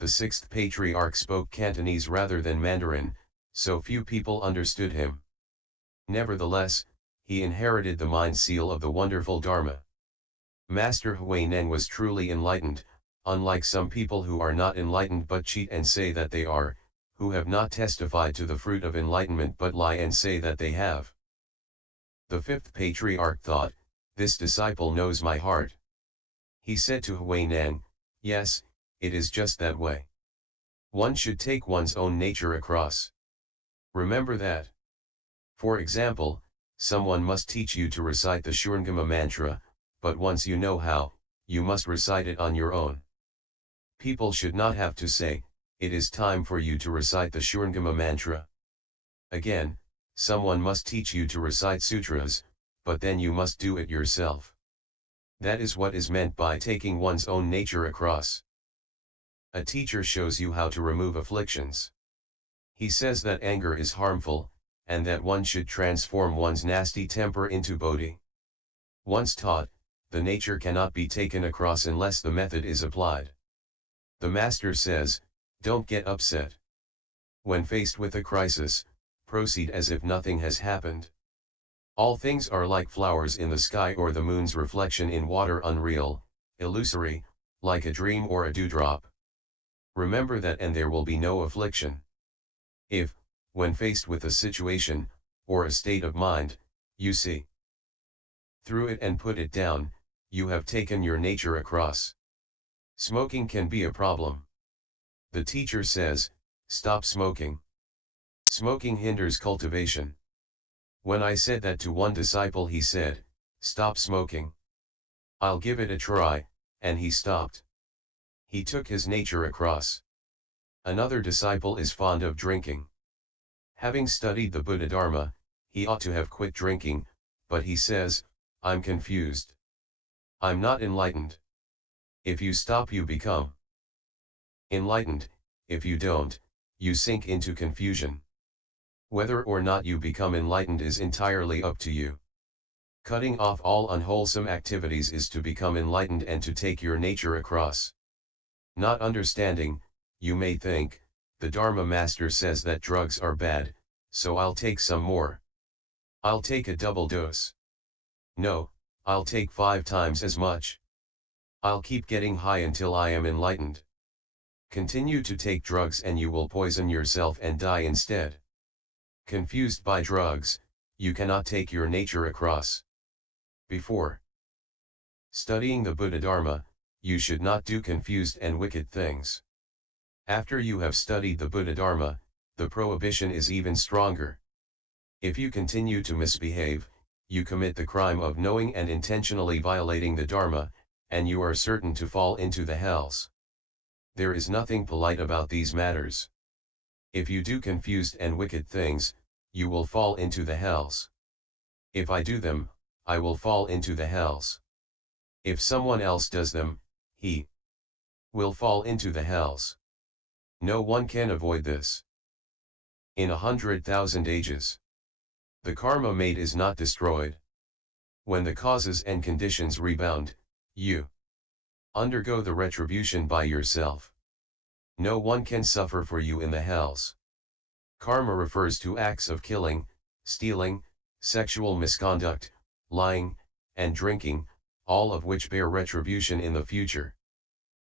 The sixth patriarch spoke Cantonese rather than Mandarin, so few people understood him. Nevertheless, he inherited the mind seal of the wonderful Dharma. Master Hui Neng was truly enlightened, unlike some people who are not enlightened but cheat and say that they are, who have not testified to the fruit of enlightenment but lie and say that they have. The fifth patriarch thought, "This disciple knows my heart." He said to Hui Neng, "Yes, it is just that way. One should take one's own nature across. Remember that. For example, someone must teach you to recite the Shurangama mantra, but once you know how, you must recite it on your own. People should not have to say, 'It is time for you to recite the Shurangama mantra.' Again, someone must teach you to recite sutras, but then you must do it yourself. That is what is meant by taking one's own nature across. A teacher shows you how to remove afflictions. He says that anger is harmful, and that one should transform one's nasty temper into bodhi. Once taught, the nature cannot be taken across unless the method is applied. The master says, don't get upset. When faced with a crisis, proceed as if nothing has happened. All things are like flowers in the sky or the moon's reflection in water, unreal, illusory, like a dream or a dewdrop. Remember that and there will be no affliction. If, when faced with a situation, or a state of mind, you see through it and put it down, you have taken your nature across. Smoking can be a problem. The teacher says, stop smoking. Smoking hinders cultivation. When I said that to one disciple, he said, stop smoking. I'll give it a try, and he stopped. He took his nature across. Another disciple is fond of drinking. Having studied the Buddha Dharma, he ought to have quit drinking, but he says, I'm confused. I'm not enlightened. If you stop, you become enlightened. If you don't, you sink into confusion. Whether or not you become enlightened is entirely up to you. Cutting off all unwholesome activities is to become enlightened and to take your nature across. Not understanding, you may think, the Dharma master says that drugs are bad, so I'll take some more. I'll take a double dose. No, I'll take 5 times as much. I'll keep getting high until I am enlightened. Continue to take drugs and you will poison yourself and die instead. Confused by drugs, you cannot take your nature across. Before studying the Buddha Dharma, you should not do confused and wicked things. After you have studied the Buddha Dharma, the prohibition is even stronger. If you continue to misbehave, you commit the crime of knowing and intentionally violating the Dharma, and you are certain to fall into the hells. There is nothing polite about these matters. If you do confused and wicked things, you will fall into the hells. If I do them, I will fall into the hells. If someone else does them, he will fall into the hells. No one can avoid this. In 100,000 ages, the karma made is not destroyed. When the causes and conditions rebound, you undergo the retribution by yourself. No one can suffer for you in the hells. Karma refers to acts of killing, stealing, sexual misconduct, lying, and drinking, all of which bear retribution in the future.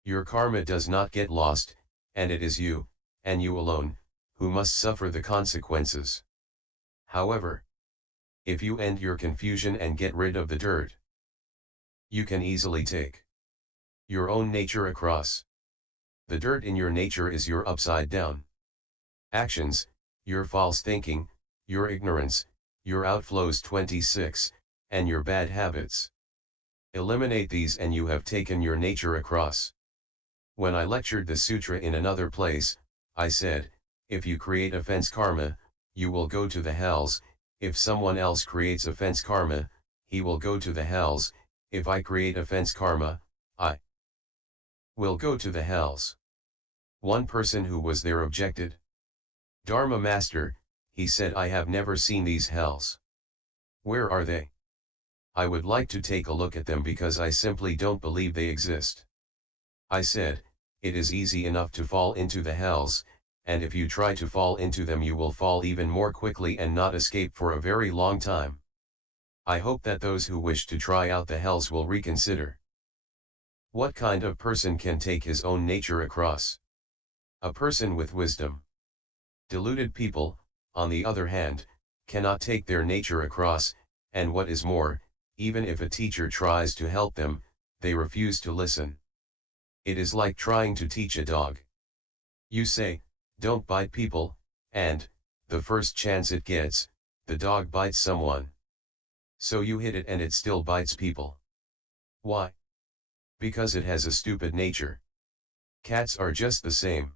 Your karma does not get lost, and it is you, and you alone, who must suffer the consequences. However, if you end your confusion and get rid of the dirt, you can easily take your own nature across. The dirt in your nature is your upside down actions, your false thinking, your ignorance, your outflows 26, and your bad habits. Eliminate these and you have taken your nature across. When I lectured the sutra in another place, I said, if you create offense karma, you will go to the hells. If someone else creates offense karma, he will go to the hells. If I create offense karma, I will go to the hells. One person who was there objected. Dharma master, he said, I have never seen these hells. Where are they? I would like to take a look at them because I simply don't believe they exist. I said, it is easy enough to fall into the hells, and if you try to fall into them you will fall even more quickly and not escape for a very long time. I hope that those who wish to try out the hells will reconsider. What kind of person can take his own nature across? A person with wisdom. Deluded people, on the other hand, cannot take their nature across, and what is more, even if a teacher tries to help them, they refuse to listen. It is like trying to teach a dog. You say, "Don't bite people," and, the first chance it gets, the dog bites someone. So you hit it and it still bites people. Why? Because it has a stupid nature. Cats are just the same.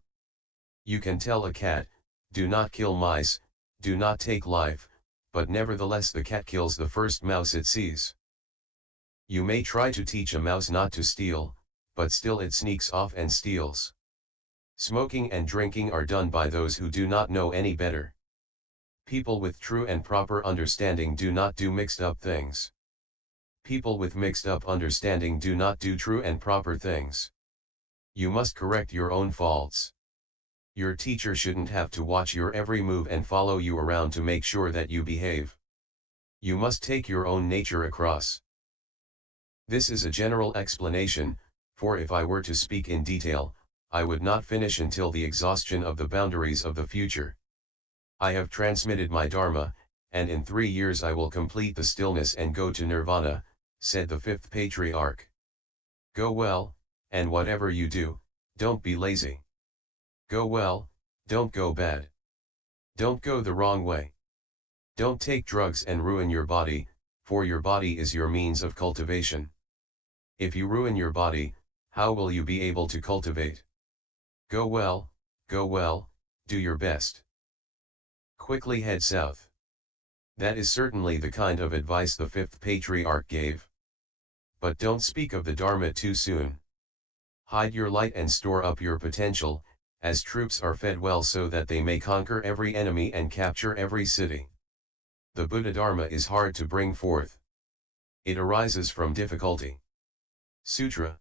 You can tell a cat, "Do not kill mice, do not take life," but nevertheless the cat kills the first mouse it sees. You may try to teach a mouse not to steal, but still it sneaks off and steals. Smoking and drinking are done by those who do not know any better. People with true and proper understanding do not do mixed up things. People with mixed up understanding do not do true and proper things. You must correct your own faults. Your teacher shouldn't have to watch your every move and follow you around to make sure that you behave. You must take your own nature across. This is a general explanation, for if I were to speak in detail, I would not finish until the exhaustion of the boundaries of the future. I have transmitted my Dharma, and in 3 years I will complete the stillness and go to Nirvana, said the fifth patriarch. Go well, and whatever you do, don't be lazy. Go well, don't go bad. Don't go the wrong way. Don't take drugs and ruin your body, for your body is your means of cultivation. If you ruin your body, how will you be able to cultivate? Go well, do your best. Quickly head south. That is certainly the kind of advice the fifth patriarch gave. But don't speak of the Dharma too soon. Hide your light and store up your potential, as troops are fed well so that they may conquer every enemy and capture every city. The Buddha Dharma is hard to bring forth. It arises from difficulty. Sutra.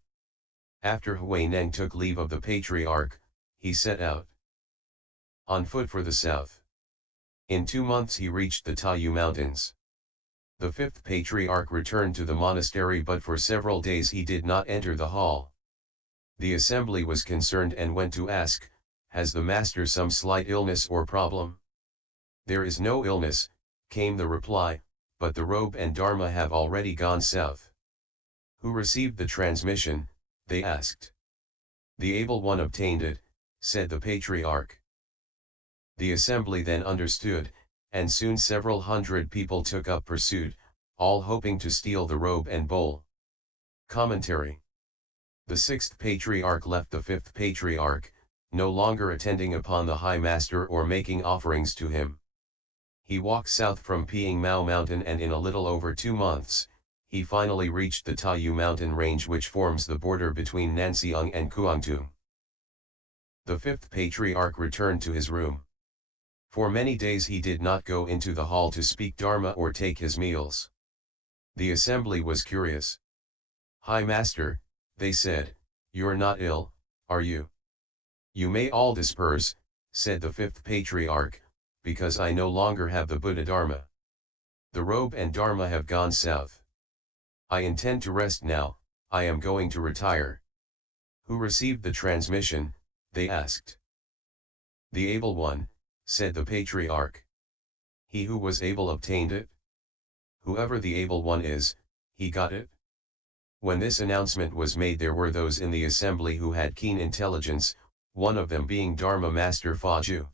After Hui Neng took leave of the patriarch, he set out on foot for the south. In 2 months he reached the Taiyu Mountains. The fifth patriarch returned to the monastery, but for several days he did not enter the hall. The assembly was concerned and went to ask, "Has the master some slight illness or problem?" "There is no illness," came the reply, "but the robe and Dharma have already gone south." "Who received the transmission?" they asked. "The able one obtained it," said the patriarch. The assembly then understood, and soon several hundred people took up pursuit, all hoping to steal the robe and bowl. Commentary. The sixth patriarch left the fifth patriarch, no longer attending upon the High Master or making offerings to him. He walked south from Piang Mao Mountain, and in a little over 2 months, he finally reached the Taiyu mountain range, which forms the border between Nanxiang and Kuangtung. The fifth patriarch returned to his room. For many days he did not go into the hall to speak Dharma or take his meals. The assembly was curious. "High Master," they said, "you're not ill, are you?" "You may all disperse," said the fifth patriarch, "because I no longer have the Buddha Dharma. The robe and Dharma have gone south. I intend to rest now, I am going to retire." "Who received the transmission?" they asked. "The able one," said the patriarch. "He who was able obtained it. Whoever the able one is, he got it." When this announcement was made, there were those in the assembly who had keen intelligence, one of them being Dharma Master Faju.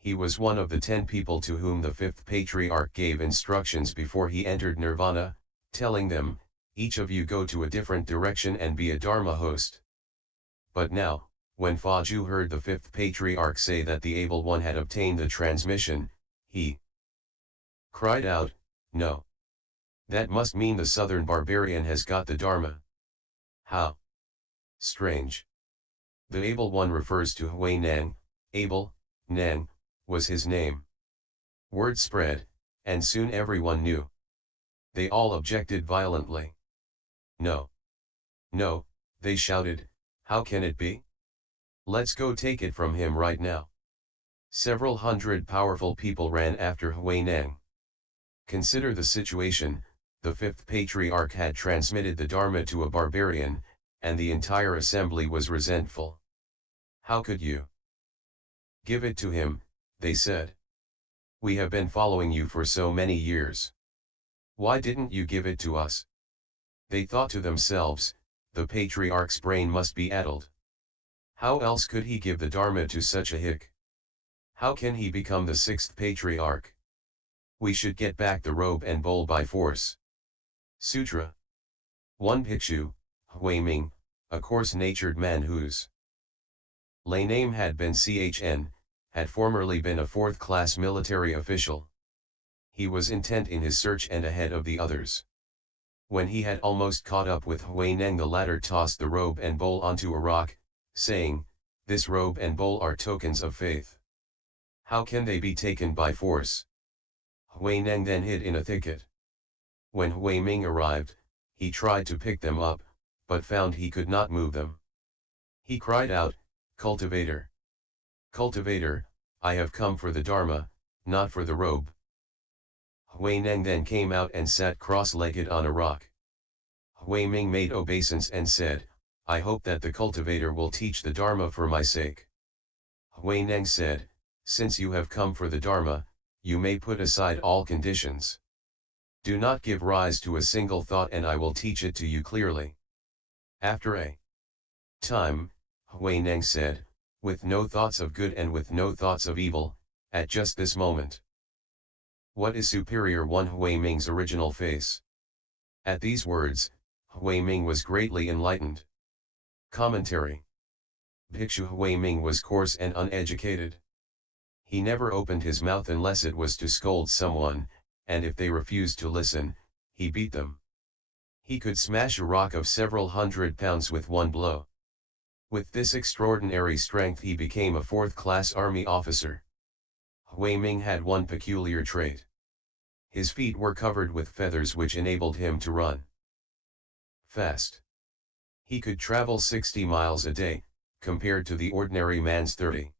He was one of the 10 people to whom the fifth patriarch gave instructions before he entered Nirvana, telling them, "Each of you go to a different direction and be a Dharma host." But now, when Faju heard the fifth patriarch say that the able one had obtained the transmission, he cried out, "No! That must mean the southern barbarian has got the Dharma. How strange!" The able one refers to Hui Neng. Able, Neng, was his name. Word spread, and soon everyone knew. They all objected violently. "No! No," they shouted, "how can it be? Let's go take it from him right now. Several hundred powerful people ran after Hui Neng. Consider the situation, the fifth patriarch had transmitted the Dharma to a barbarian, and the entire assembly was resentful. How could you give it to him, they said. We have been following you for so many years. Why didn't you give it to us? They thought to themselves, the patriarch's brain must be addled. How else could he give the Dharma to such a hick? How can he become the sixth patriarch? We should get back the robe and bowl by force. Sutra. One Bhikshu, Hui Ming, a coarse-natured man whose lay name had been Chen, had formerly been a fourth-class military official. He was intent in his search and ahead of the others. When he had almost caught up with Hui Neng, the latter tossed the robe and bowl onto a rock, saying, "This robe and bowl are tokens of faith. How can they be taken by force?" Hui Neng then hid in a thicket. When Hui Ming arrived, he tried to pick them up, but found he could not move them. He cried out, "Cultivator! Cultivator, I have come for the Dharma, not for the robe." Hui Neng then came out and sat cross-legged on a rock. Hui Ming made obeisance and said, "I hope that the cultivator will teach the Dharma for my sake." Hui Neng said, "Since you have come for the Dharma, you may put aside all conditions. Do not give rise to a single thought and I will teach it to you clearly." After a time, Hui Neng said, "With no thoughts of good and with no thoughts of evil, at just this moment." What is Superior One Hui Ming's original face? At these words, Hui Ming was greatly enlightened. Commentary. Bhikshu Hui Ming was coarse and uneducated. He never opened his mouth unless it was to scold someone, and if they refused to listen, he beat them. He could smash a rock of several hundred pounds with one blow. With this extraordinary strength he became a fourth-class army officer. Hui Ming had one peculiar trait. His feet were covered with feathers which enabled him to run fast. He could travel 60 miles a day, compared to the ordinary man's 30.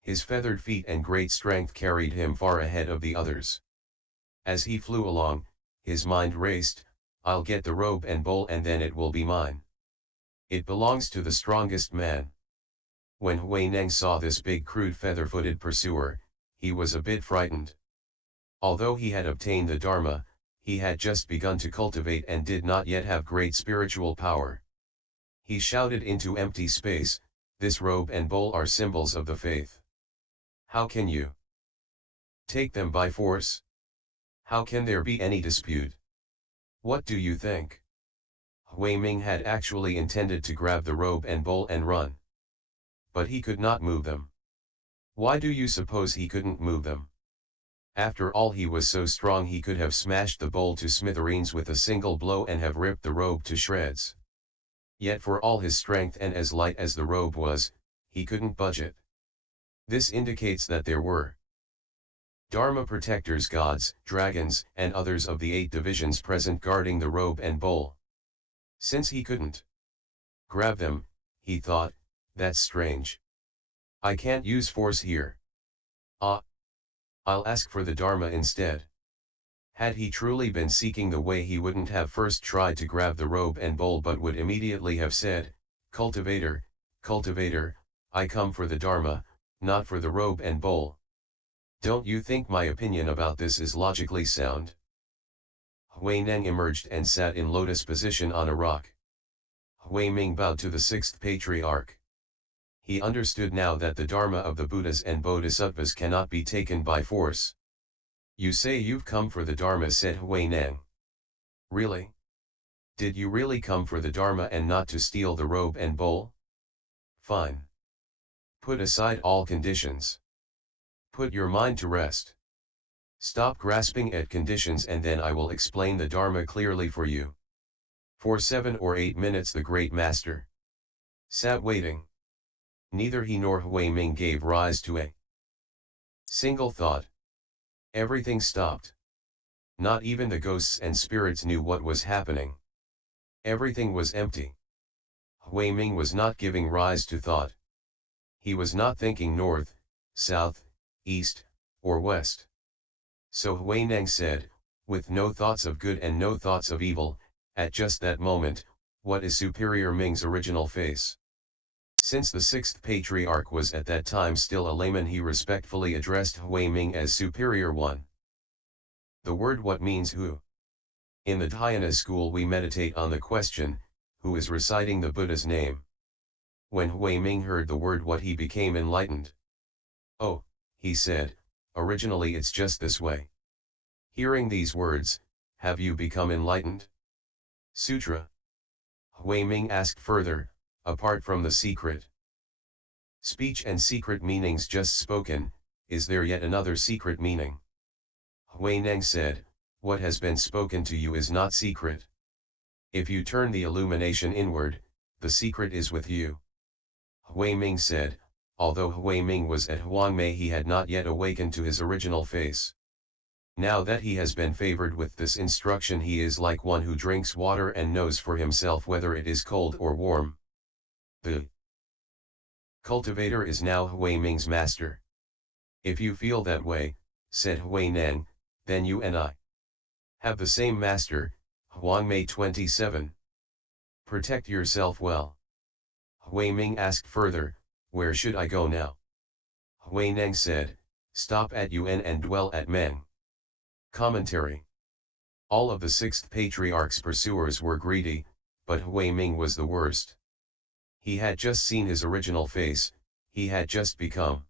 His feathered feet and great strength carried him far ahead of the others. As he flew along, his mind raced, "I'll get the robe and bowl and then it will be mine. It belongs to the strongest man." When Hui Neng saw this big crude feather-footed pursuer, he was a bit frightened. Although he had obtained the Dharma, he had just begun to cultivate and did not yet have great spiritual power. He shouted into empty space, "This robe and bowl are symbols of the faith. How can you take them by force? How can there be any dispute? What do you think?" Hui Ming had actually intended to grab the robe and bowl and run. But he could not move them. Why do you suppose he couldn't move them? After all, he was so strong he could have smashed the bowl to smithereens with a single blow and have ripped the robe to shreds. Yet for all his strength and as light as the robe was, he couldn't budge it. This indicates that there were Dharma protectors, gods, dragons, and others of the 8 divisions present guarding the robe and bowl. Since he couldn't grab them, he thought, "That's strange. I can't use force here. I'll ask for the Dharma instead." Had he truly been seeking the way, he wouldn't have first tried to grab the robe and bowl but would immediately have said, "Cultivator, cultivator, I come for the Dharma, not for the robe and bowl." Don't you think my opinion about this is logically sound? Hui Neng emerged and sat in lotus position on a rock. Hui Ming bowed to the sixth patriarch. He understood now that the Dharma of the Buddhas and Bodhisattvas cannot be taken by force. "You say you've come for the Dharma," said Hui Neng. "Really? Did you really come for the Dharma and not to steal the robe and bowl? Fine. Put aside all conditions. Put your mind to rest. Stop grasping at conditions and then I will explain the Dharma clearly for you." For 7 or 8 minutes the great master sat waiting. Neither he nor Hui Ming gave rise to a single thought. Everything stopped. Not even the ghosts and spirits knew what was happening. Everything was empty. Hui Ming was not giving rise to thought. He was not thinking north, south, east, or west. So Hui Neng said, with no thoughts of good and no thoughts of evil, at just that moment, what is Superior Ming's original face? Since the sixth patriarch was at that time still a layman, he respectfully addressed Hui Ming as Superior One. The word what means who? In the Dhyana school we meditate on the question, who is reciting the Buddha's name? When Hui Ming heard the word what, he became enlightened. Oh, he said, originally it's just this way. Hearing these words, have you become enlightened? Sutra. Hui Ming asked further, apart from the secret speech and secret meanings just spoken, is there yet another secret meaning? Hui Neng said, what has been spoken to you is not secret. If you turn the illumination inward, the secret is with you. Hui Ming said, although Hui Ming was at Huangmei, he had not yet awakened to his original face. Now that he has been favored with this instruction, he is like one who drinks water and knows for himself whether it is cold or warm. The cultivator is now Hui Ming's master. If you feel that way, said Hui Neng, then you and I have the same master. Huangmei 27. Protect yourself well. Hui Ming asked further, where should I go now? Hui Neng said, stop at Yun and dwell at Meng. Commentary. All of the sixth patriarch's pursuers were greedy, but Hui Ming was the worst. He had just seen his original face, he had just become